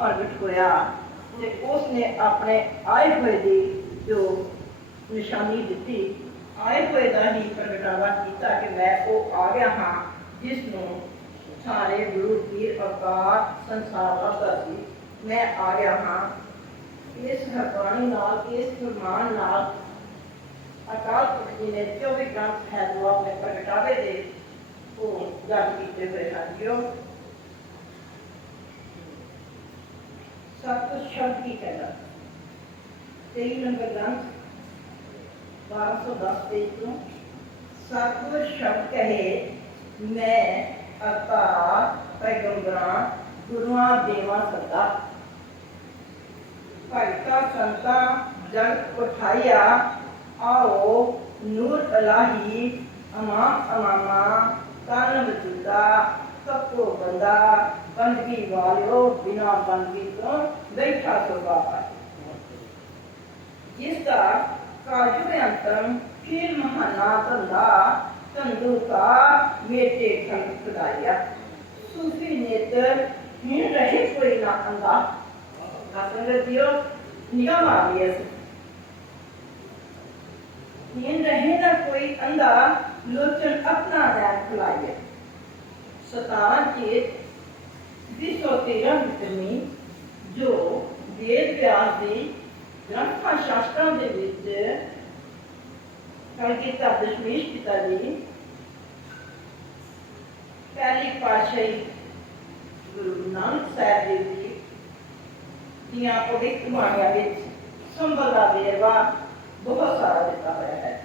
ਪ੍ਰਗਟ ਹੋਇਆ ਤੇ ਉਸ ਨੇ ਆਪਣੇ ਆਏ ਹੋਏ ਦੀ ਜੋ ਨਿਸ਼ਾਨੀ ਦਿੱਤੀ ਆਏ ਹੋਏ ਦਾ ਹੀ ਪ੍ਰਗਟਾਵਾ ਕੀਤਾ ਕਿ ਮੈਂ ਉਹ ਆ ਗਿਆ ਹਾਂ ਜਿਸ ਨੂੰ ਸਾਰੇ ਗੁਰੂ ਪੀਰ ਅਵਤਾਰ ਸੰਸਾਰ ਦਾ ਸੀ ਮੈਂ ਆ ਗਿਆ ਹਾਂ ਇਸ ਹਰਬਾਣੀ ਨਾਲ ਇਸ ਫਰਮਾਨ ਨਾਲ ਅਕਾਲ ਪੁਰਖ ਜੀ ਨੇ ਜੋ ਵੀ ਗ੍ਰੰਥ ਹੈ ਜੋ ਆਪਣੇ ਪ੍ਰਗਟਾਵੇ ਦੇ ਉਹ ਗੱਲ ਕੀਤੇ ਹੋਏ ਹਨ ਜੋ सब कुछ शब्द की कहला तेई नंबर ग्रंथ बारह सौ दस पेज तो सतगुर शब्द कहे मैं ਅਤਾ ਪੈਗੰਬਰਾਂ ਗੁਰੂਆਂ ਦੇਵਾ ਸਦਾ। ਭਗਤਾ ਸੰਤਾ ਜਗ ਉਠਾਇਆ, ਆਓ ਨੂਰ ਅਲਾਹੀ, ਅਮਾ ਅਮਾਮਾ, ਤਨ ਵਜੂਦਾ ਸਭ ਕੋ ਬੰਦਾ। बंदगी हो बिना बंदगी तो बैठा तो बाबा जिसका काजु अंतम फिर महाना बंदा तंदुका मेटे खंड खुदाया सूफी नेत्र हिन रहे कोई ना अंधा दियो नियम आ गया नींद रहे ना कोई अंधा लोचन अपना दैर खुलाइए सतावन के बीस सौ तेरह विक्रमी जो वेद व्यास ਦੀ ਗ੍ਰੰਥਾਂ ਸ਼ਾਸਤਰਾਂ ਦੇ ਵਿੱਚ ਕਲਗੀਤਾ ਦਸ਼ਮੇਸ਼ ਪਿਤਾ ਜੀ ਪਹਿਲੀ ਪਾਤਸ਼ਾਹੀ ਗੁਰੂ ਨਾਨਕ ਸਾਹਿਬ ਦੇਵ ਜੀ ਦੀਆਂ ਪਵਿੱਤਰ ਬਾਣੀਆਂ ਵਿੱਚ ਸੰਭਲ ਦਾ ਵੇਰਵਾ ਬਹੁਤ ਸਾਰਾ ਦਿੱਤਾ ਹੋਇਆ ਹੈ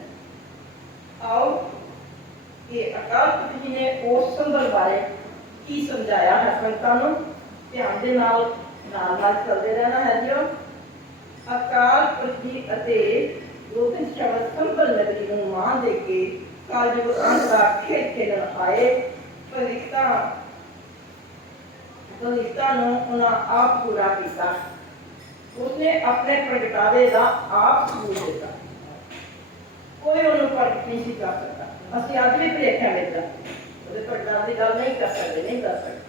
ਆਓ ਇਹ ਅਕਾਲ ਪੁਰਖ ਜੀ ਨੇ ਉਸ ਸੰਭਲ ਬਾਰੇ ਕੀ ਸਮਝਾਇਆ ਹੈ ਸੰਗਤਾਂ ਨੂੰ? ਧਿਆਨ ਦੇ ਨਾਲ ਨਾਲ ਨਾਲ ਚੱਲਦੇ ਰਹਿਣਾ ਹੈ ਜੀਓ ਅਕਾਲ ਪੁਰਖ ਅਤੇ ਗੋਬਿੰਦ ਸ਼ਬਦ ਸੰਭਲ ਨਗਰੀ ਨੂੰ ਮਾਂ ਦੇ ਕੇ ਕਾਲਜੁਗ ਅੰਤ ਖੇਡ ਖੇਡਣ ਆਏ। ਪਵਿੱਤਤਾ ਪਵਿੱਤਤਾ ਨੂੰ ਉਹਨਾਂ ਆਪ ਪੂਰਾ ਕੀਤਾ। ਉਸਨੇ ਆਪਣੇ ਪ੍ਰਗਟਾਵੇ ਦਾ ਆਪ ਸਬੂਤ ਦਿੱਤਾ। ਕੋਈ ਉਹਨੂੰ ਪ੍ਰਗਟ ਨਹੀਂ ਕਰ ਸਕਦਾ। ਅਸੀਂ ਅੱਜ ਵੀ ਭੇਖਿਆ ਵਿੱਚ ਉਹਦੇ ਪ੍ਰਗਟਾਵੇ ਦੀ ਗੱਲ ਨਹੀਂ ਕਰ ਸਕਦੇ ਨਹੀਂ ਕਰ ਸਕਦੇ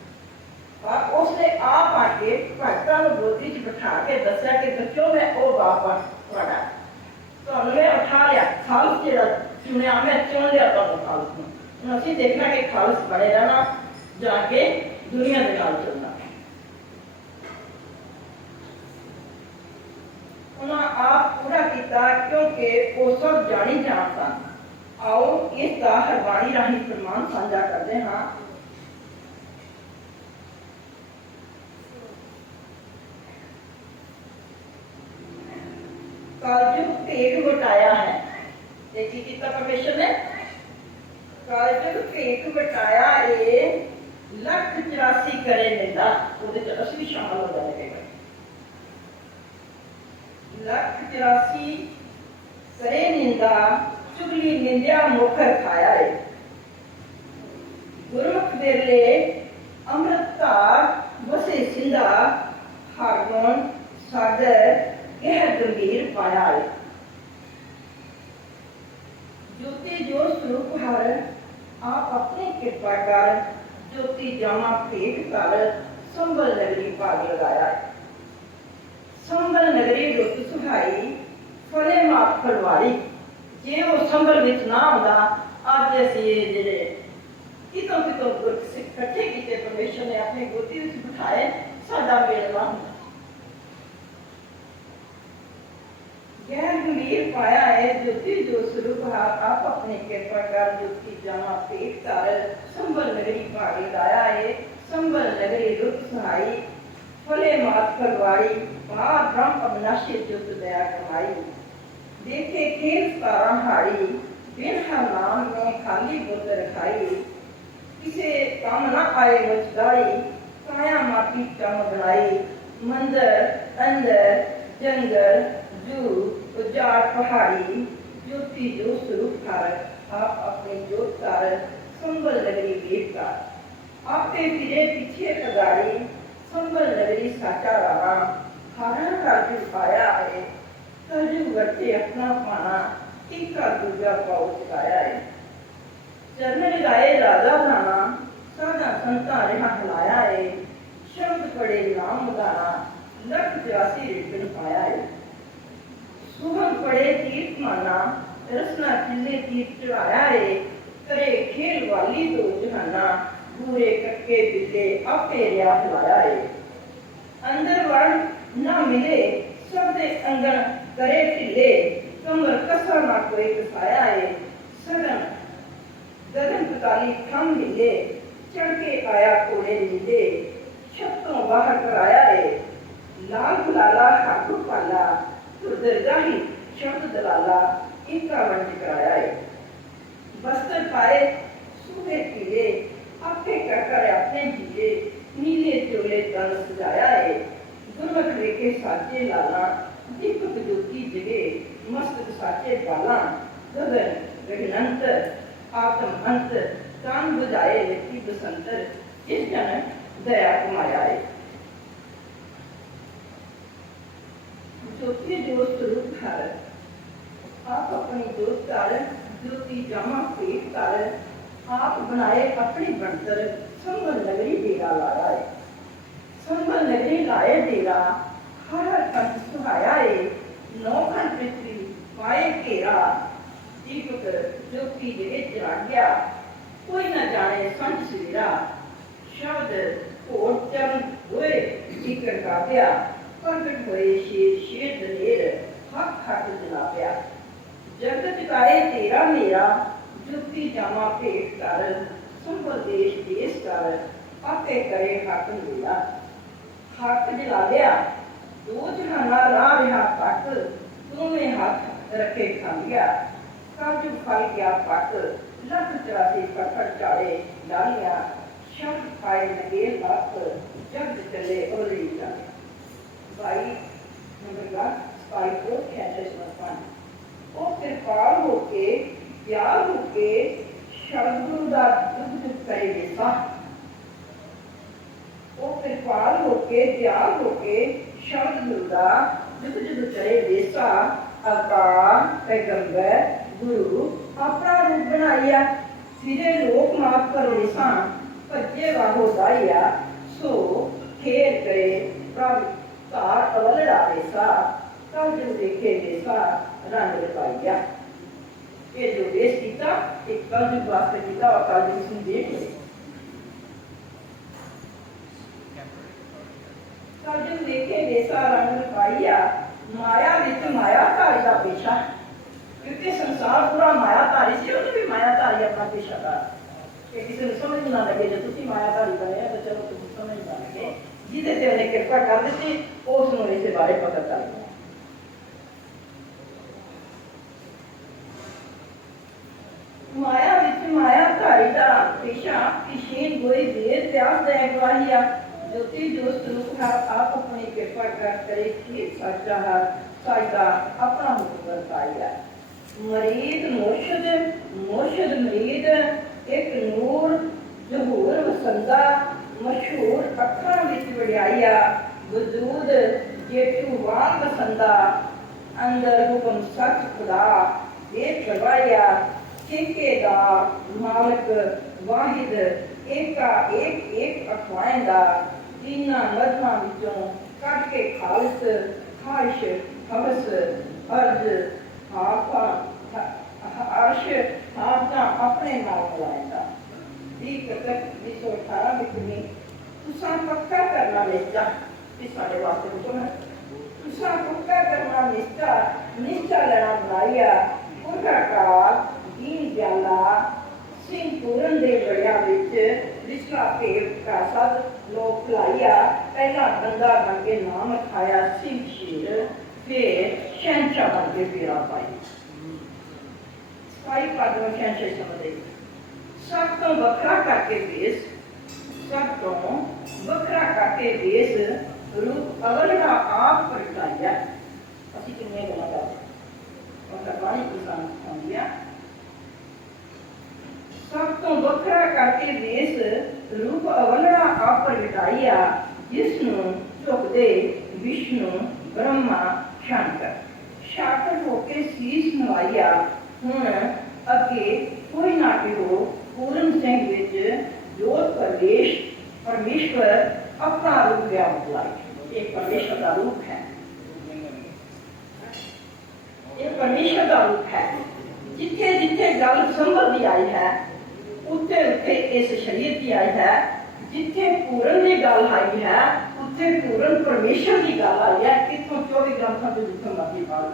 ਪਰ ਉਸਨੇ ਆਪ ਆ ਕੇ ਭਗਤਾਂ ਨੂੰ ਗੋਦੀ 'ਚ ਬਿਠਾ ਕੇ ਦੱਸਿਆ ਕਿ ਬੱਚੋ ਮੈਂ ਉਹ ਬਾਬਾ ਤੁਹਾਡਾ ਤੁਹਾਨੂੰ ਮੈਂ ਉਠਾ ਲਿਆ ਖਾਲਸ ਜਿਹੜਾ ਚੁਣਿਆ ਮੈਂ ਚੁਣ ਲਿਆ ਤੁਹਾਨੂੰ ਖਾਲਸ ਨੂੰ ਹੁਣ ਅਸੀਂ ਦੇਖਣਾ ਕਿ ਖਾਲਸ ਬਣੇ ਰਹਿਣਾ ਜਾ ਕੇ ਦੁਨੀਆ ਦੇ ਨਾਲ ਚੱਲਣਾ ਉਹਨਾਂ ਆਪ ਪੂਰਾ ਕੀਤਾ ਕਿਉਂਕਿ ਉਹ ਸਭ ਜਾਣੀ ਜਾਣ ਸਨ ਆਓ ਇਸ ਦਾ ਹਰਬਾਣੀ ਰਾਹੀਂ ਪ੍ਰਮਾਣ ਸਾਂਝਾ ਕਰਦੇ ਹਾਂ ਕਾਲਜੁਗ ਭੇਖ ਵਟਾਇਆ ਹੈ ਤੇ ਕੀ ਕੀਤਾ ਪਰਮੇਸ਼ਰ ਨੇ ਕਾਲਜੁਗ ਭੇਖ ਵਟਾਇਆ ਏ ਲੱਖ 84 ਕਰੇ ਨਿੰਦਾ ਉਹਦੇ ਚ ਅਸੀਂ ਵੀ ਸ਼ਾਮਲ ਹੋ ਜਾਣਗੇ ਲੱਖ 84 चुगली निंदा मोखर खाया है गुरमुख बिरले अमृतता बसे सिंधा हारमोन, सागर यह गंभीर पाया है ज्योति जो स्वरूप हर, आप अपने कृपा कर, ज्योति जामा पेट कर, संबल नगरी भाग लगाया है संबल नगरी रुत सुहाई, फले माप फलवारी ਜੇ ਉਹ ਸੰਭਲ ਵਿੱਚ ਨਾ ਆਉਂਦਾ ਅੱਜ ਅਸੀਂ ਇਹ ਜਿਹੜੇ ਕਿਤੋਂ ਕਿਤੋਂ ਗੁਰਕ ਸਿੱਖ ਇਕੱਠੇ ਕੀਤੇ ਪਰਮੇਸ਼ਰ ਨੇ ਆਪਣੀ ਗੋਦੀ ਵਿੱਚ ਬਿਠਾਏ ਸਾਡਾ ਮੇਲ ਨਾ ਹੁੰਦਾ ਗੈਰ ਗੰਭੀਰ ਪਾਇਆ ਹੈ ਜੋਤੀ ਜੋ ਸਰੂਪ ਆਪ ਆਪ ਆਪਣੇ ਕਿਰਪਾ ਕਰ ਜੋਤੀ ਜਾਮਾ ਭੇਟ ਕਰ ਸੰਭਲ ਨਗਰੀ ਭਾਗੀ ਲਾਇਆ ਹੈ ਸੰਭਲ ਨਗਰੀ ਰੁੱਤ ਸੁਹਾਈ ਫਲੇ ਮਾਤ ਫਲਵਾਰੀ ਬਾਹਰ ਬ੍ਰਹਮ ਅਬਨਾਸ਼ੀ ਜੁਤ ਦਇਆ देखे खेल तारा हाड़ी बिन हर नाम ने खाली बुद्ध रखाई। किसे काम न आए मुझदाई काया माटी चमकलाई मंदिर, अंदर, जंगल, जू, उजाड़ पहाड़ी। ज्योति जो स्वरूप कारक आप अपने ज्योत कारक संबल नगरी वीरकार आपके पीछे पीछे कगाड़ी संबल नगरी साचा राम। हरण का जो आया है ਰਾਜੂ ਪਾਇਆ ਏ ਕਲਯੁਗ ਵਰਤੇ ਆਪਣਾ ਪਾਣਾ ਟਿੱਕਾ ਦੂਜਾ ਪਾਉ ਚੁਕਾਇਆ ਏ ਚਰਨ ਲਗਾਏ ਰਾਜਾ ਰਾਣਾ ਸਾਡਾ ਸੰਤਾਂ ਰਿਹਾ ਹਲਾਇਆ ਏ ਸ਼ਬਦ ਪੜੇ ਨਾਮ ਗਾਣਾ ਲੱਖ ਪਿਆਸੀ ਰਿਪਨ ਪਾਇਆ ਏ ਸੁਹਮ ਪੜੇ ਤੀਰਥ ਮਾਨਾ ਰਸਨਾ ਖਿੱਲੇ ਤੀਰਥ ਚੜਾਇਆ ਏ ਕਰੇ ਖੇਲ ਵਾਲੀ ਦੋ ਜਹਾਨਾ ਪੂਰੇ ਕੱਕੇ ਬਿੱਲੇ ਆਪੇ ਰਿਆ ਹਲਾਇਆ ਏ ਅੰਦਰ ਵੜ ਨਾ ਮਿਲੇ संगण करे ले અંગણ કરે લે કમર કસવામાં કોઈ કસાયાએ સદન ગગન પોતાની ખમ લે चढ़के आया कोने नीले छत्तों बाहर कर आया है। लाल लाला ठाकुर पाला दुर्दरगाही शब्द दलाला इनका मन कराया है। बस्तर पाए सूखे पीले अपने ककर अपने जीले नीले चोले तन सजाया है। गुरमखरे के साचे लाला दीप की जगे मस्त साचे बाला, गगन, गगनंतर आत्म कान बुझाए व्यक्ति बसंतर इस जन दया कमायाए ज्योति जो स्वरूप भारत आप अपनी जोत कारण ज्योति जमा पेट कारण आप बनाए अपनी बंतर संबल नगरी डेरा लाए संभल नगरी लाए डेरा हर सुहाया रे नौखन पृथ्वी पाए घेरा जी पुत्र जो की जेहे चला गया कोई न जाने संत सवेरा शब्द कोट चरण हुए जिक्र का दिया प्रकट होए शेर शेर दलेर हक हक जला पिया जगत गाए तेरा मेरा जुक्ति जामा भेट कारण ਸੰਭਲ ਦੇਸ਼ ਦੇਸ਼ ਕਰ ਆਪੇ ਕਰੇ ਹੱਕ ਮਿਲਾ ਹੱਕ ਜਲਾ ਲਿਆ ਦੋ ਜਹਾਨਾ ਰਾਹ ਰਿਹਾ ਤੱਕ ਤੂਨੇ ਹੱਥ ਰੱਖੇ ਖਾਂਦਿਆ ਕਾਜੂ ਫਲ ਗਿਆ ਪੱਕ ਲੱਖ ਚਰਾਸੀ ਪਕੜ ਚਾੜੇ ਲਾਲੀਆਂ ਸ਼ਬਦ ਖਾਏ ਲਗੇ ਲੱਖ ਜਗ ਚੱਲੇ ਔਰੀ ਜਾ ਭਾਈ ਨੰਬਰ ਦਾ ਸਪਾਈ ਕੋ ਕੈਂਟਸ ਮਸਤਾਨ ਉਹ ਕਿਰਪਾਲ ਹੋ ਕੇ ਪਿਆਰ ਹੋ ਕੇ ਸ਼ਬਦ ਗੁਰੂ ਦਾ ਦੁੱਧ ਦੁੱਧ ਕਰੇ ਵੇਸਾ ਉਹ ਕਿਰਪਾਲ ਹੋ ਕੇ ਪਿਆਰ ਹੋ ਕੇ ਸ਼ਬਦ ਗੁਰੂ ਦਾ ਦੁੱਧ ਦੁੱਧ ਕਰੇ ਵੇਸਾ ਅਕਾਲ ਪੈਗੰਬਰ, ਗੁਰੂ ਆਪਣਾ ਰੂਪ ਬਣਾਇਆ ਸਿਰੇ ਲੋਕ ਮਾਫ ਕਰੋ ਨਿਸ਼ਾਂ ਭੱਜੇ ਵਾਹੋ ਦਾਇਆ ਸੋ ਖੇਰ ਕਰੇ, ਪ੍ਰਭ ਧਾਰ ਅਵਲੜਾ ਵੇਸਾ ਕਲ ਜੋ ਦੇਖੇ ਵੇਸਾ ਰੰਗ ਲਗਾਇਆ ਇਹ ਜੋ ਵੇਸ ਕੀਤਾ, ਇੱਕ ਕਲ ਜੋ ਵਾਸਤੇ ਕੀਤਾ ਔਰ ਕਲ ਜੋ ਉਸਨੇ ਦੇਖ सजन देखे देसा रंग पाइया, माया विच माया धारी का पेशा। क्योंकि संसार पूरा माया धारी से, उन्हें भी माया धारी अपना पेशा था। कि किसी ने समझ ना लगे जो तुम माया धारी बने तो चलो तुम समझ ना लगे। जिसे से उन्हें कृपा कर देती उस इस बारे पता चल गया माया विच माया धारी का पेशा किशेन गोई देर त्याग दया गवाहिया ਜੋਤੀ ਜੋਤ ਰੂਪ ਹੈ ਆਪ ਆਪਣੀ ਕਿਰਪਾ ਕਰ ਕਰੇ ਕਿ ਸਾਚਾ ਹੈ ਸਾਡਾ ਆਪਣਾ ਹੁਕਮ ਵਰਤਾਇਆ ਮਰੀਦ ਮੁਰਸ਼ਦ ਮੁਰਸ਼ਦ ਮਰੀਦ, ਇੱਕ ਨੂਰ ਜ਼ਹੂਰ ਵਸੰਦਾ, ਮਸ਼ਹੂਰ ਅੱਖਾਂ ਵਿੱਚ ਵਡਿਆਈਆ, ਵਜੂਦ ਜੇਠੂ ਵਾਂਗ ਵਸੰਦਾ, ਅੰਦਰ ਹੁਕਮ ਸੱਚ ਖੁਦਾ, ਇਹ ਕਰਵਾਇਆ ਠੇਕੇਦਾਰ ਮਾਲਕ ਵਾਹਿਦ, ਏਕਾ ਏਕ ਏਕ ਅਖਵਾਇੰਦਾ ਜਿਨ੍ਹਾਂ ਨਜ਼ਮਾਂ ਵਿੱਚੋਂ ਕੱਢ ਕੇ ਖਾਲਸ ਖਾਇਸ਼ ਹਵਸ ਅਰਜ ਆਪਾ ਅਰਸ਼ ਆਪਾ ਆਪਣੇ ਨਾਲ ਮਿਲਾਏਗਾ ਦੀ ਕਤਕ ਦੀ ਸੋ 18 ਵਿੱਚ ਨਹੀਂ ਤੁਸਾਂ ਪੱਕਾ ਕਰਨਾ ਨਿਸ਼ਚਾ ਇਹ ਸਾਡੇ ਵਾਸਤੇ ਹੁਕਮ ਹੈ ਤੁਸਾਂ ਪੱਕਾ ਕਰਨਾ ਨਿਸ਼ਚਾ ਨਿਸ਼ਚਾ ਲੈਣਾ ਬਣਾਇਆ ਉਹਦਾ ਕਾਲ ਦੀਨ ਜਾਲਾ, ਸਿੰਘ ਪੂਰਨ ਦੇ ਬੜਿਆ ਵਿੱਚ ਰਿਸ਼ਕਾ ਭੇਟ ਕਾ ਸਦ ਲੋਕ ਭਲਾਈਆ ਪਹਿਲਾ ਬੰਦਾ ਬਣ ਕੇ ਨਾਮ ਖਾਇਆ ਸਿੰਘ ਸ਼ੀਰ, ਫਿਰ ਸ਼ਹਿਨਸ਼ਾਹ ਬਣ ਕੇ ਪੀਰਾ ਪਾਈ ਸਪਾਈ ਪਾਦਮ ਸ਼ਹਿਨਸ਼ਾਹ ਸਮਝਦੇ ਸਭ ਤੋਂ ਵੱਖਰਾ ਕਰਕੇ ਵੇਸ ਸਭ ਤੋਂ ਵੱਖਰਾ ਕਰਕੇ ਵੇਸ ਰੂਪ ਅਵਲੜਾ ਆਪ ਪ੍ਰਗਟਾਇਆ ਅਸੀਂ ਕਿੰਨੇ ਗੱਲਾਂ ਕਰਦੇ ਉਹ ਕਰਵਾਈ ਕਿਸਾਨ ਆਉਂਦੀਆਂ ਸਭ ਤੋਂ ਵੱਖਰਾ ਕਰਕੇ ਵੇਸ ਰੂਪ ਅਵਲੜਾ ਆਪ ਪ੍ਰਗਟਾਇਆ ਜਿਸ ਨੂੰ ਝੁਕਦੇ ਵਿਸ਼ਨੂੰ ਬ੍ਰਹਮਾ ਸ਼ੰਕਰ ਸ਼ਾਕਰ ਹੋ ਕੇ ਸੀਸ ਨਵਾਇਆ, ਹੁਣ ਅੱਗੇ ਕੋਈ ਨਾ ਕਿਹੋ, ਪੂਰਨ ਸਿੰਘ ਵਿੱਚ ਜੋਤ ਪ੍ਰਵੇਸ਼ ਪਰਮੇਸ਼ਵਰ ਆਪਣਾ ਰੂਪ ਲਿਆ ਬੁਲਾਈ ਇਹ ਪਰਮੇਸ਼ਵਰ ਦਾ ਰੂਪ ਹੈ। ਇਹ ਪਰਮੇਸ਼ਵਰ ਦਾ ਰੂਪ ਹੈ। ਜਿੱਥੇ ਜਿੱਥੇ ਗੱਲ ਸੰਭਲ ਦੀ ਆਈ ਹੈ ਉੱਥੇ ਉੱਥੇ ਇਸ ਸ਼ਰੀਰ ਦੀ ਆਈ ਹੈ ਜਿੱਥੇ ਪੂਰਨ ਦੀ ਗੱਲ ਆਈ ਹੈ ਉੱਥੇ ਪੂਰਨ ਪਰਮੇਸ਼ਰ ਦੀ ਗੱਲ ਆਈ ਹੈ ਕਿਥੋਂ 24 ਗ੍ਰੰਥਾਂ ਦੇ ਜਿੱਥੋਂ ਮਰਜ਼ੀ ਪੜ੍ਹ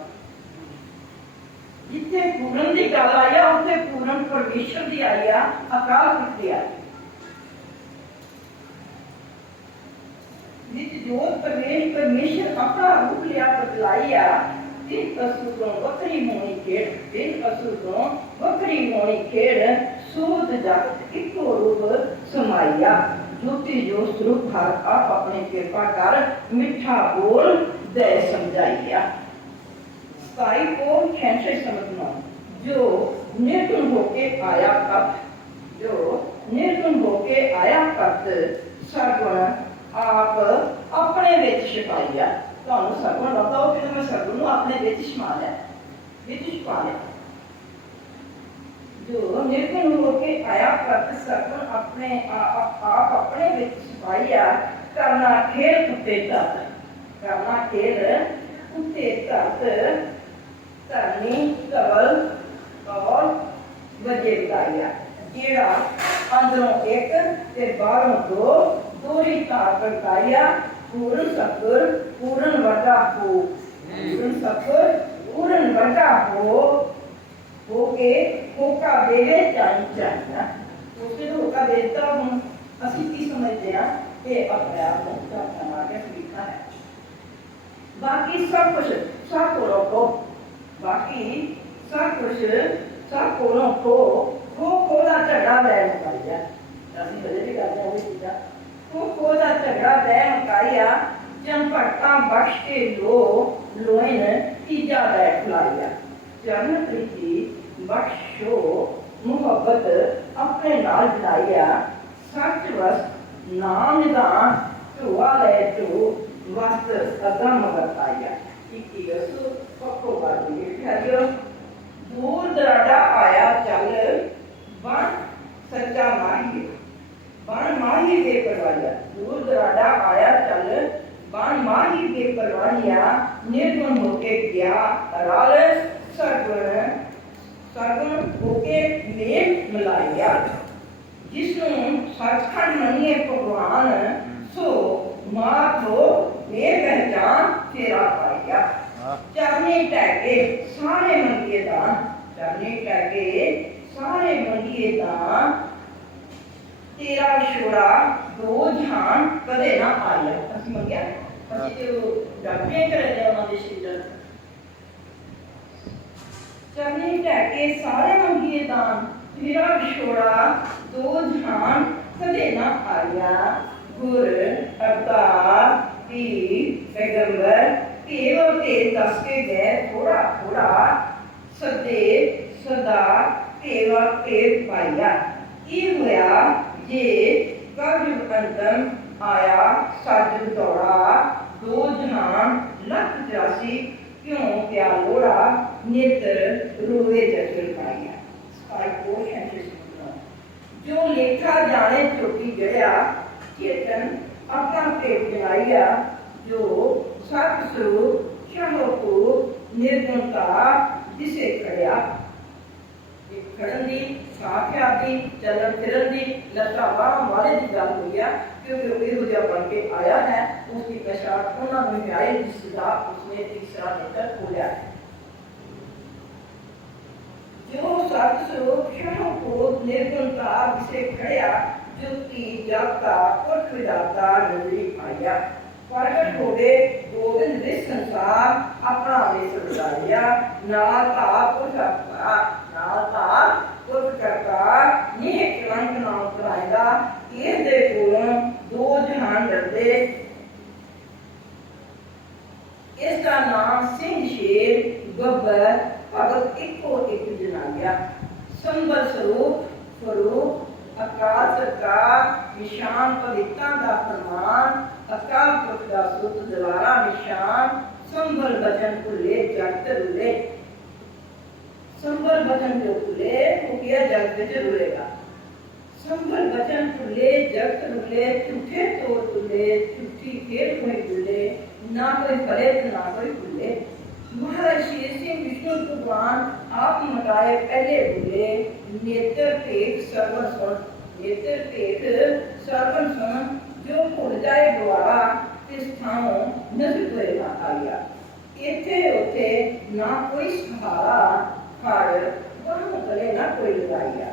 ਜਿੱਥੇ ਪੂਰਨ ਦੀ ਗੱਲ ਆਈ ਹੈ ਉੱਥੇ ਪੂਰਨ ਪਰਮੇਸ਼ਰ ਦੀ ਆਈ ਹੈ ਅਕਾਲ ਪੁਰਖ ਦੀ ਆਈ ਨਿਤ ਜੋਤ ਪਰਮੇਸ਼ ਪਰਮੇਸ਼ਰ ਆਪਣਾ ਰੂਪ ਲਿਆ ਬਦਲਾਇਆ ਤਿੰਨ ਅਸੂ ਤੋਂ ਵੱਖਰੀ ਹੋਣੀ ਖੇਡ ਤਿੰਨ ਅਸੂ ਤੋਂ ਵੱਖਰੀ ਹੋਣੀ ਖੇਡ ਸੂਦ ਜਗਤ ਇੱਕੋ ਰੂਪ ਸਮਾਇਆ ਜੋਤੀ ਜੋ ਸਰੂਪ ਹਰ ਆਪ ਆਪਣੇ ਕਿਰਪਾ ਕਰ ਮਿੱਠਾ ਬੋਲ ਦੇ ਸਮਝਾਈਆ ਸਤਾਈ ਕੋ ਛੈਂਛੇ ਸਮਝਣਾ ਜੋ ਨਿਰਗੁਣ ਹੋ ਕੇ ਆਇਆ ਕਤ ਜੋ ਨਿਰਗੁਣ ਹੋ ਕੇ ਆਇਆ ਕਤ ਸਰਗੁਣ ਆਪ ਆਪਣੇ ਵਿੱਚ ਛਪਾਈਆ ਤੁਹਾਨੂੰ ਸਰਗੁਣ ਬਤਾਓ ਕਿ ਮੈਂ ਸਰਗੁਣ ਨੂੰ ਆਪਣੇ ਵਿੱਚ ਸਮਾ ਲਿਆ ਵਿੱਚ ਛਪਾ ਲਿਆ ਜੋ ਨਿਰਗੁਣ ਹੋ ਕੇ ਆਇਆ ਕਤ ਸਰਗੁਣ ਆਪਣੇ ਆ- ਆ- ਆਪ ਆਪਣੇ ਵਿੱਚ ਛਪਾਈਆ ਕਰਨਾ ਖੇਲ ਕੁੱਤੇ ਤਤ ਕਰਨਾ ਖੇਲ ਕੁੱਤੇ ਤਤ ਧਰਨੀ ਕਵਲ ਔਰ ਵਜੇ ਬਤਾਇਆ ਜਿਹੜਾ ਅੰਦਰੋਂ ਇੱਕ ਤੇ ਬਾਹਰੋਂ ਦੋ ਦੋਰੀ ਤਾਰ ਬਤਾਇਆ ਪੂਰਨ ਸਤਰ ਪੂਰਨ ਵਰਗਾ ਹੋ ਪੂਰਨ ਸਤਰ ਪੂਰਨ ਵਰਗਾ ਹੋ ਹੋ ਕੇ ਹੋਕਾ ਦੇਵੇ ਚਾਹੀ ਚਾਹੀਦਾ ਉਸੇ ਨੂੰ ਹੋਕਾ ਦੇਤਾ ਹੁਣ ਅਸੀਂ ਕੀ ਸਮਝਦੇ ਆ ਇਹ ਆਪਣੇ ਆਪ ਨੂੰ ਤਾਂ ਮਾਰ ਕੇ ਲਿਖਾ ਹੈ ਬਾਕੀ ਸਭ ਕੁਝ ਸਭ ਕੋਲੋਂ ਕੋ ਬਾਕੀ ਸਭ ਕੁਝ ਸਭ ਕੋਲੋਂ ਕੋ ਕੋ ਕੋ ਦਾ ਝਗੜਾ ਲੈ ਮੁਕਾਇਆ ਅਸੀਂ ਬਲੇ ਵੀ ਕਰਦੇ ਹਾਂ ਉਹ ਚੀਜ਼ਾਂ ਕੋ ਕੋ ਦਾ ਝਗੜਾ ਲੈ ਮੁਕਾਇਆ ਚੰਪਟਾਂ ਬਖਸ਼ ਕੇ ਲੋ ਲੋਇਨ ਤੀਜਾ ਲੈ ਖਲਾਇਆ ਜਨਮ ਪ੍ਰੀਤੀ ਬਖਸ਼ੋ ਮੁਹੱਬਤ ਆਪਣੇ ਨਾਲ ਜਲਾਇਆ ਸੱਚ ਵਸ ਨਾਮ ਨਿਦਾਨ ਧੁਆ ਲੈ ਤੂੰ ਵਸਤ ਅਦਮ ਵਰਤਾਇਆ ਇੱਕੀ ਗਸੂ ਪੱਕੋ ਬਾਦੀ ਖਿਆਲਿਓ ਦੂਰ ਦਰਾਡਾ ਆਇਆ ਚੱਲ ਬਣ ਸੱਚਾ ਮਾਹੀ ਬਣ ਮਾਹੀ ਦੇ ਪਰਵਾਇਆ ਦੂਰ ਦਰਾਡਾ ਆਇਆ ਚੱਲ ਬਣ ਮਾਹੀ ਦੇ ਪਰਵਾਇਆ ਨਿਰਗੁਣ ਹੋ ਕੇ ਗਿਆ ਰਲ ਸਰਗੁਣ ਸਰਗੁਣ ਹੋ ਕੇ ਮੇਲ ਮਿਲਾਇਆ। ਜਿਸ ਨੂੰ ਸੱਚਖੰਡ ਮੰਨੀਏ ਭਗਵਾਨ ਸੋ ਮਾਥੋ ਇਹ ਪਹਿਚਾਨ ਤੇਰਾ ਪਾਇਆ। ਹਾਂ। ਚਰਨੇ ਟੈਕੇ ਸਾਰੇ ਮੰਗੀਏ ਦਾ ਚਰਨੇ ਟੈਕੇ ਸਾਰੇ ਮੰਗੀਏ ਦਾ ਤੇਰਾ ਸ਼ੋਰਾ ਦੋ ਜਹਾਨ ਕਦੇ ਨਾ ਆਇਆ ਅਸੀਂ ਮੰਗਿਆ। ਅਸੀਂ ਤੇ ਉਹ ਡੱਬੇ ਕਰੇ ਜਾ ਉਹਨਾਂ ਦੇ ਸ਼ੀਲ ਚਰਨੀ ਢਹਿ ਕੇ ਸਾਰੇ ਮੰਗੀਏ ਦਾਨ। ਤੇਰਾ ਵਿਛੋੜਾ, ਦੋ ਜਹਾਨ ਸਦੇ ਨਾ ਆਇਆ ਗੁਰ, ਅਵਤਾਰ ਪੀ ਪੈਗੰਬਰ ਤੇਵ ਤੇ ਦੱਸ ਕੇ ਗਏ ਥੋੜਾ ਥੋੜਾ ਸਦੇ, ਸਦਾ ਤੇਵਾ ਤੇ ਪਾਇਆ। ਇਹ ਹੋਇਆ? ਜੇ ਕਬ ਅੰਤਮ ਆਇਆ, ਸਾਜਨ ਦੌੜਾ, ਦੋ ਜਨਾਨ ਲੱਖ 83 क्यों क्या लोड़ा नेत्र रोए जटिल पाया? जो लेखा जाने चुकी गया, चेतन अपना पेट जलाया, जो सत्स्वरूप क्षणों को निर्गुणता जिसे खड़िया। खड़न ਦੀ ਸਾਥ ਆਪਦੀ ਚੱਲਣ ਫਿਰਨ ਦੀ ਲੱਤਾਂ ਬਾਹਾਂ ਵਾਲੇ ਦੀ ਗੱਲ ਹੋਈ ਆ ਕਿਉਂਕਿ ਉਹ ਇਹੋ ਜਿਹਾ ਬਣ ਕੇ ਆਇਆ ਹੈ ਉਸ ਦੀ ਪਛਾਣ ਉਹਨਾਂ ਨੂੰ ਹੀ ਆਈ ਜਿਸ ਦਾ ਉਸਨੇ ਤੀਸਰਾ ਨੇਤਰ ਖੋਲਿਆ ਹੈ ਜੋ ਸਤ ਸਰੂਪ ਸ਼ਰਮ ਕੋ ਨਿਰਗੁਣਤਾ ਵਿਸੇ ਖੜਿਆ ਜੁਤੀ ਜਾਤਾ ਪੁਰਖ ਵਿਦਾਤਾ ਨਜ਼ਰੀ ਆਇਆ ਪ੍ਰਗਟ ਹੋ ਗਏ ਗੋਬਿੰਦ ਦੇ ਸੰਸਾਰ ਆਪਣਾ ਵੇ ਸਰਦਾਰਿਆ ਨਾਲ ਧਾ ਪੁਰਖ ਆਪਣਾ ਨਾਲ ਧਾ ਪੁਰਖ ਕਰਤਾ ਨਿਹ ਕਲੰਕ ਨਾਮ ਕਰਾਇਦਾ ਇਸ ਦੇ ਕੋਲੋਂ दो जहान डरते इसका नाम सिंह शेर, गब्बर भगत इको एक जना गया। संबल स्वरूप स्वरूप, अकाल सरकार निशान भगतां का प्रमाण अकाल पुरख का सुत दवारा निशान, संबल बचन भुले जगत रुले। संबल वचन जो भुले वो किया जगत रुलेगा। संबल वचन तुले जगत रुले टूटे तो तुले टूटी के कोई बुले ना कोई फले तो ना कोई बुले महर्षि सिंह विष्णु भगवान आप मगाए पहले बुले, नेत्र पेट सर्वन सुन। नेत्र पेट सर्वन सुन, जो भुल जाए द्वारा इस तिस्थाओ नज़र कोई ना गया इथे उथे ना कोई सहारा, हार, वहाँ गले ना कोई लगाया।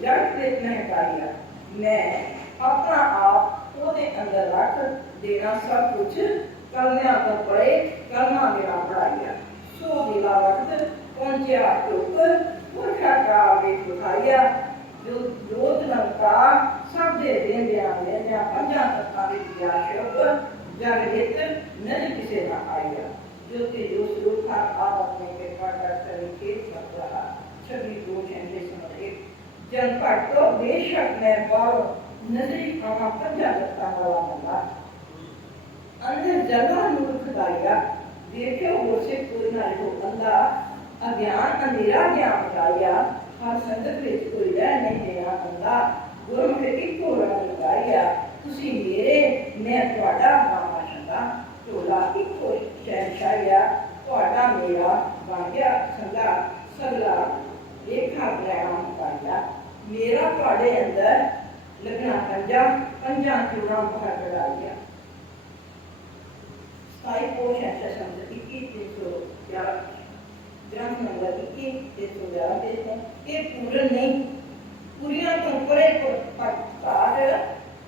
ਵਿੱਚੋਂ ਅਬਨਾਸ਼ੀ ਜੋਤ ਜਿਸ ਦੀ ਦੂਜੀ ਵਾਰ ਮਨਾਉਣੀ ਲੁੱਟ ਗੁਰੂਤਰੀ ਜੜ ਤੇ ਮਹਿਕਾਇਆ ਮੈਂ ਆਪਣਾ ਆਪ ਉਹਦੇ ਅੰਦਰ ਰੱਖ ਦੇਣਾ ਸਭ ਕੁਝ ਕਰਨਿਆਂ ਤੋਂ ਪਰੇ ਕਰਨਾ ਮੇਰਾ ਪੜਾਇਆ ਸੋ ਦਿਲਾ ਵਕਤ ਪਹੁੰਚਿਆ ਟੁਕ ਪੁਰਖਾ ਕਾ ਵੇ ਬੁਖਾਇਆ ਜੋ ਜੋਤ ਲੰਕਾ ਸਭ ਦੇ ਦੇਂਦਿਆਂ ਲੈਂਦਿਆਂ ਪੰਜਾਂ ਤੱਤਾਂ ਵਿੱਚ ਗਿਆ ਸ਼ੁਭ ਜਗ ਹਿਤ ਨਨ ਕਿਸੇ ਨਾ ਆਇਆ ਜੋ ਕਿ ਜੋ ਸਰੂਪਾ ਆਪ ਆਪਣੇ ਕੇ ਪਾਟਾ ਕਰੀ ਕੇ ਸਤਰਾ ਛਵੀ ਦੋ ਚੰਦੇ ਸਮਰੇ ਜਨ ਘਟੋ ਬੇਸ਼ੱਕ ਮੈਂ ਬਾਹਰੋਂ ਨਜ਼ਰੀ ਆਵਾਂ ਪੰਜਾਂ ਤੱਤਾਂ ਵਾਲਾ ਬੰਦਾ ਅੰਦਰ ਜਗਾ ਨੂਰ ਖਦਾਇਆ ਦੇਖਿਓ ਉਸੇ ਕੋਈ ਨਾ ਹੋ ਅੰਦਾ ਅਗਿਆਨ ਅੰਧੇਰਾ ਗਿਆਨ ਲਾਇਆ ਹਰ ਸੰਗਤ ਵਿੱਚ ਕੋਈ ਰਹਿ ਨਹੀਂ ਰਿਹਾ ਬੰਦਾ ਗੁਰਮੁਖ ਇੱਕੋ ਰੰਗ ਲਗਾਇਆ ਤੁਸੀਂ ਮੇਰੇ ਮੈਂ ਤੁਹਾਡਾ ਨਾਮ ਆਸ਼ੰਦਾ ਢੋਲਾ ਇੱਕੋ ਸ਼ਹਿਨਸ਼ਾਹਿਆ ਤੁਹਾਡਾ ਮੇਰਾ ਬਣ ਗਿਆ ਸੰਗਾ ਸਗਲਾ ਰੇਖਾ ਪ੍ਰਣਾਮ ਪਾਇਆ ਮੇਰਾ ਤੁਹਾਡੇ ਅੰਦਰ ਲੱਗਣਾ ਪੰਜਾ ਪੰਜਾਂ ਚੂੜਾਂ ਬਾਹਰ ਕਢਾਈਆ ਸਤਾਈ ਪੋਸ਼ ਹੈ ਸ਼ਬਦ 21 311 ਜਨਮ ਨੰਬਰ 21 311 ਦੇ ਤੋਂ ਇਹ ਪੂਰਨ ਨਹੀਂ ਪੂਰੀਆਂ ਤੋਂ ਪਰੇ ਪਰਤਾਰ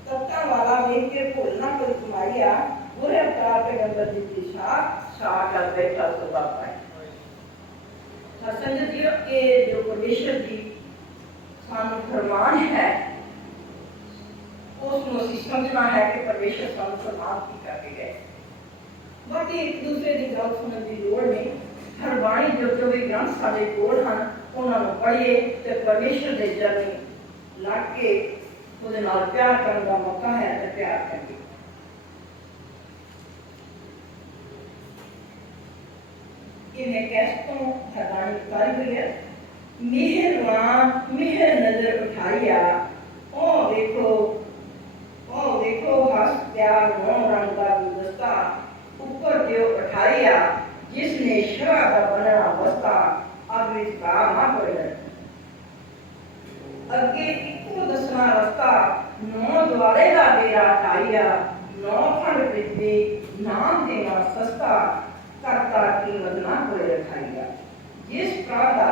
ਤੱਤਾਂ ਵਾਲਾ ਵੇਖ ਕੇ ਭੁੱਲਣਾ ਕੋਈ ਕਮਾਈਆ ਬੁਰੇ ਅਵਤਾਰ ਪੈਗੰਬਰ ਦੀ ਦਿਸ਼ਾ ਸ਼ਾ ਕਰ ਬੈਠਾ ਸੁਭਾ ਪਾਏ ਸੰਗਤ ਜੀ ਇਹ ਜੋ ਪਰਮੇਸ਼ਰ ਦੀ ਸਾਨੂੰ ਫਰਮਾਨ ਹੈ ਉਸ ਨੂੰ ਅਸੀਂ ਸਮਝਣਾ ਹੈ ਕਿ ਪਰਮੇਸ਼ਰ ਸਾਨੂੰ ਫਰਮਾਨ ਕੀ ਕਰ ਕੇ ਗਏ ਬਾਕੀ ਇੱਕ ਦੂਸਰੇ ਦੀ ਗੱਲ ਸੁਣਨ ਦੀ ਲੋੜ ਨਹੀਂ ਹਰ ਬਾਣੀ ਜੋ ਜੋ ਵੀ ਗ੍ਰੰਥ ਸਾਡੇ ਕੋਲ ਹਨ ਉਹਨਾਂ ਨੂੰ ਪੜ੍ਹੀਏ ਤੇ ਪਰਮੇਸ਼ਰ ਦੇ ਚਰਨੀ ਲੱਗ ਕੇ ਉਹਦੇ ਨਾਲ ਪਿਆਰ ਕਰਨ ਦਾ ਮੌਕਾ ਹੈ ਤੇ ਪਿਆਰ ਕਰੀਏ ਇਹ ਮੈਂ ਕੈਸ ਤੋਂ ਹਰਬਾਣੀ ਉਤਾਰੀ ਹੋਈ ਹੈ मेहरबान, मेहर नज़र उठाया ओ देखो ओ देखो, हंस प्यार नौ रंग का गुलदस्ता ऊपर देव उठाया जिसने शरा का बना बस्ता अब इसका माँ पड़न अगे इको दसना रास्ता, नौ द्वारे का डेरा ठाया नौ खंड पृथ्वी नाम देना सस्ता। करता कीमत ना कोई रखाइया। जिस प्रादा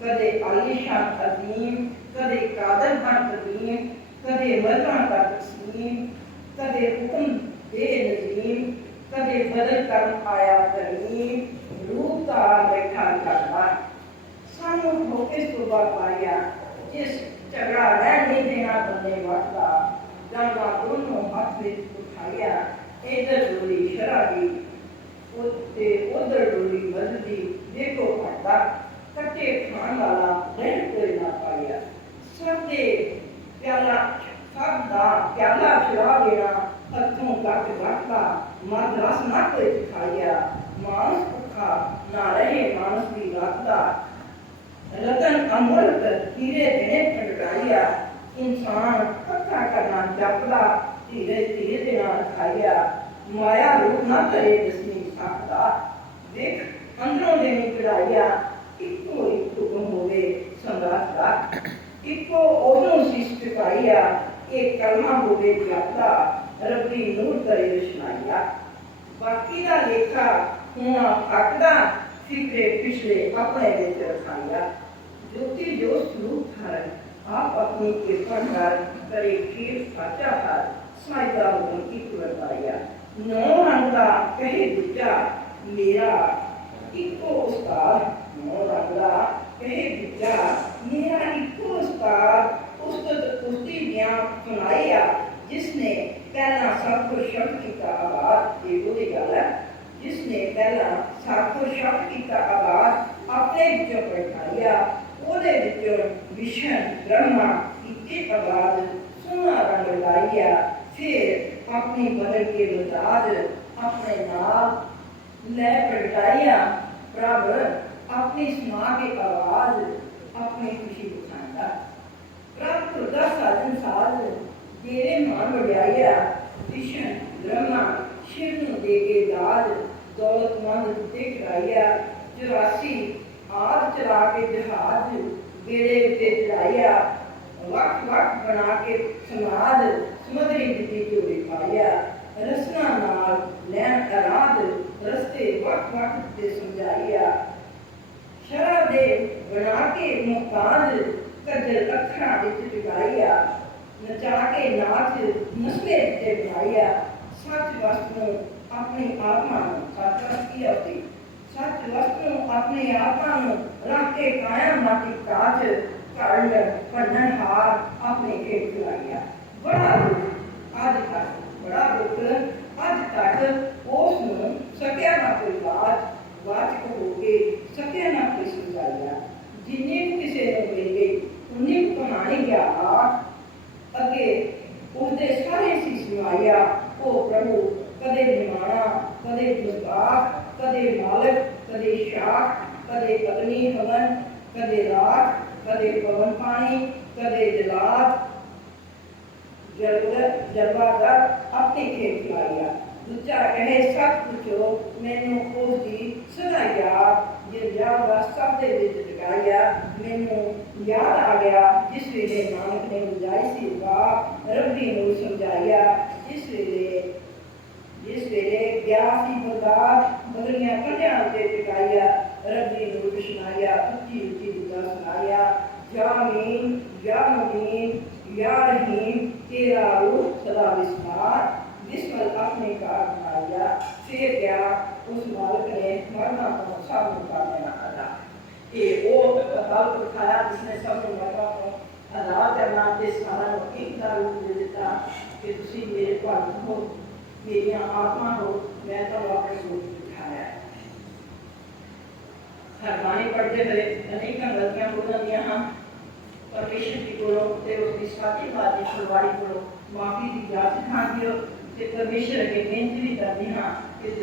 ਕਦੇ ਰਾਮ ਕਦੇ ਰਹੀਮ ਕਦੇ ਆਲੀਸ਼ਾਨ ਅਜ਼ੀਮ ਕਦੇ ਕਾਦਰ ਬਣ ਕਦੀਮ ਕਦੇ ਮਰਦਾਂ ਦਾ ਤਕਸੀਮ ਕਦੇ ਹੁਕਮ ਦੇ ਨਜ਼ੀਮ ਕਦੇ ਬਦਲ ਕਰ ਆਇਆ ਕਰੀਮ ਰੂਪ ਦਾ ਬੈਠਾ ਕਰਦਾ ਸਾਨੂੰ ਹੋਕੇ ਸੁਭਾ ਪਾਇਆ ਜਿਸ ਝਗੜਾ ਰਹਿ ਨਹੀਂ ਦੇਣਾ ਬੰਦੇ ਵਟਦਾ ਜੰਗਾ ਦੋਨੋਂ ਹੱਥ ਵਿੱਚ ਉਠਾਇਆ ਇਧਰ ਡੋਲੀ ਸ਼ਰਾਬੀ ਉੱਤੇ ਉਧਰ ਡੋਲੀ ਮਜ਼ਦੀ ਦੇਖੋ ਹਟਦਾ कटे खान वाला दैन कोई ना पाया सर्दे प्याला फगदा प्याला खिला गया हथों कट घटला मर्द रस ना कोई खाया मानस भुखा ना रहे मानस की गाता रतन अमृत हीरे दिने प्रगटाया इंसान पक्का करना जपला धीरे धीरे देना खाया माया रूप ना करे जिसमें साखदा देख अंदरों देनी कढ़ाया हुकुम होवे सम्राट का इको ओजों शिष्ट पाइया, एक कलमा होवे व्यापता रबी नूर करे विश्नाइया बाकी का लेखा हुआ आकड़ा, फिक्रे पिछले अपने विच रखाइया ज्योति जोश रूप धारण, आप अपनी कृपा धार, करे कीर साचा हार सहायता हुकुम की कुलताइया नौ अंका कहे दूजा मेरा इको उस्ताद ਕਹੇ ਦੂਜਾ ਮੇਰਾ ਇੱਕੋ ਉਸਤਾਦ ਉਸਤਤ ਉਸਤੀ ਦੀਆਂ ਸੁਣਾਇਆ ਜਿਸਨੇ ਪਹਿਲਾਂ ਸਭ ਕੁਝ ਸ਼ਬਦ ਕੀਤਾ ਆਵਾਜ਼ ਇਹ ਉਹਦੀ ਗੱਲ ਹੈ ਜਿਸਨੇ ਪਹਿਲਾਂ ਸਭ ਕੁਝ ਸ਼ਬਦ ਕੀਤਾ ਆਵਾਜ਼ ਆਪਣੇ ਵਿੱਚੋਂ ਪ੍ਰਗਟਾਇਆ ਉਹਦੇ ਵਿੱਚੋਂ ਵਿਸ਼ਨ ਬ੍ਰਹਮਾ ਇੱਕੇ ਆਵਾਜ਼ ਸੋਹਣਾ ਰੰਗ ਲਾਇਆ ਫਿਰ ਆਪਣੀ ਬਦਲ ਕੇ ਬਤਾਦ ਆਪਣੇ ਨਾਲ ਲੈ ਪ੍ਰਗਟਾਇਆ ਪ੍ਰਭ अपनी इस माँ के आवाज अपने खुशी बुझाता प्रभ तुरदा साजन साज जेरे मान वड्याया कृष्ण ब्रह्मा शिव नु देगे दाज दौलतमंद ते कराया चौरासी ਆਦ ਚਲਾ ਕੇ ਜਹਾਜ਼ ਗੇੜੇ ਉੱਤੇ ਚੜਾਇਆ ਵਕ ਵਕ ਬਣਾ ਕੇ ਸਮਾਦ ਸਮੁੰਦਰੀ ਦਿੱਤੀ ਚੋਰੀ ਪਾਇਆ ਰਸਨਾ ਨਾਲ ਲੈਣ ਅਰਾਦ ਰਸਤੇ ਵਕ ਵਕ ਤੇ ਸਮਝਾਇਆ ਸ਼ਰਾਬ ਦੇ ਬਣਾ ਕੇ ਮੁਹਤਾਜ ਕੱਜਲ ਅੱਖਾਂ ਵਿੱਚ ਟਿਕਾਇਆ, ਨਚਾ ਕੇ ਨਾਚ ਨਸਲੇ ਤੇ ਬਣਾਇਆ ਸੱਚ ਵਸਤ ਨੂੰ ਆਪਣੀ ਆਤਮਾ ਨੂੰ ਸੱਚ ਕੀ ਹੋਤੀ ਸੱਚ ਵਸਤ ਨੂੰ ਆਪਣੇ ਆਤਮਾ ਨੂੰ ਰੱਖ ਕੇ ਕਾਇਮ ਮਾਟੀ ਕਾਜ ਕਰਨ ਪੰਨਣ ਹਾਰ ਆਪਣੇ ਖੇਤ ਲਾਇਆ। ਬੜਾ ਦੁੱਖ, ਅੱਜ ਤੱਕ, ਬੜਾ ਦੁੱਖ, ਅੱਜ ਤੱਕ ਉਸ ਨੂੰ ਸਕਿਆ ਨਾ ਕੋਈ ਬਾਤ। ਵਾਚਕ ਹੋ ਕੇ ਸਕਿਆ ਨਾ ਕੋਈ ਸਮਝਾਇਆ ਜਿੰਨੇ ਕੁ ਕਿਸੇ ਨੂੰ ਮਿਲੇ ਉਨੇ ਕੁ ਗਿਆ। ਅੱਗੇ ਉਹਦੇ ਸਾਰੇ ਸੀ ਸੁਣਾਇਆ ਉਹ ਪ੍ਰਭੂ ਕਦੇ ਨਿਮਾਣਾ, ਕਦੇ ਗੁਰਦਾਸ, ਕਦੇ ਮਾਲਕ, ਕਦੇ ਸ਼ਾਖ, ਕਦੇ ਅਗਨੀ ਹਵਨ, ਕਦੇ ਰਾਤ ਕਦੇ ਪਵਨ ਪਾਣੀ, ਕਦੇ ਜਲਾਦ ਜਲਦ ਜਲਵਾਦਰ ਆਪਣੇ ਖੇਤ ਲਾਇਆ। ਦੂਜਾ ਕਹੇ ਸਭ ਕੁਛੋ ਮੈਨੂੰ ਉਸ ਦੀ ਸਦਾ ਯਾਦ ਜੇ ਯਾਦ ਸਭ ਦੇ ਵਿੱਚ ਜਗਾਇਆ ਮੈਨੂੰ ਯਾਦ ਆ ਗਿਆ ਜਿਸ ਵੇਲੇ ਨਾਨਕ ਨੇ ਬੁਝਾਈ ਸੀ ਵਾ ਰੱਬੀ ਨੂੰ ਸਮਝਾਇਆ ਜਿਸ ਵੇਲੇ ਜਿਸ ਵੇਲੇ ਗਿਆ ਸੀ ਬਰਦਾਦ ਬਦਲੀਆਂ ਕੰਧਿਆਂ ਤੇ ਟਿਕਾਇਆ ਰੱਬੀ ਨੂੰ ਵਿਸ਼ਨਾਇਆ ਉੱਚੀ ਉੱਚੀ ਦੁਆ ਸੁਣਾਇਆ ਜਾ ਮੀਨ ਜਾ ਮਦੀਨ या रहीम तेरा रूप सदा विस्तार जिस मलकाक ने कार बनाया फिर गया उस मालिक ने मरना पहुँचा उनका देना अदा कि वो कताल उठाया जिसने सबने मरना तो को अदा करना ते सारा को इतना रूप दे देता कि तुसी मेरे पास हो, मेरी आत्मा हो, मैं तो अपने रूप हर हरबानी पढ़ते हुए अनेक गलतियाँ हो जाती हैं। परमेश्वर की बोलो ते उसकी साथी बाजी सुनवाई बोलो माफ़ी दी इजाज़त हाँ। दियो the permission again mentally that we have to do.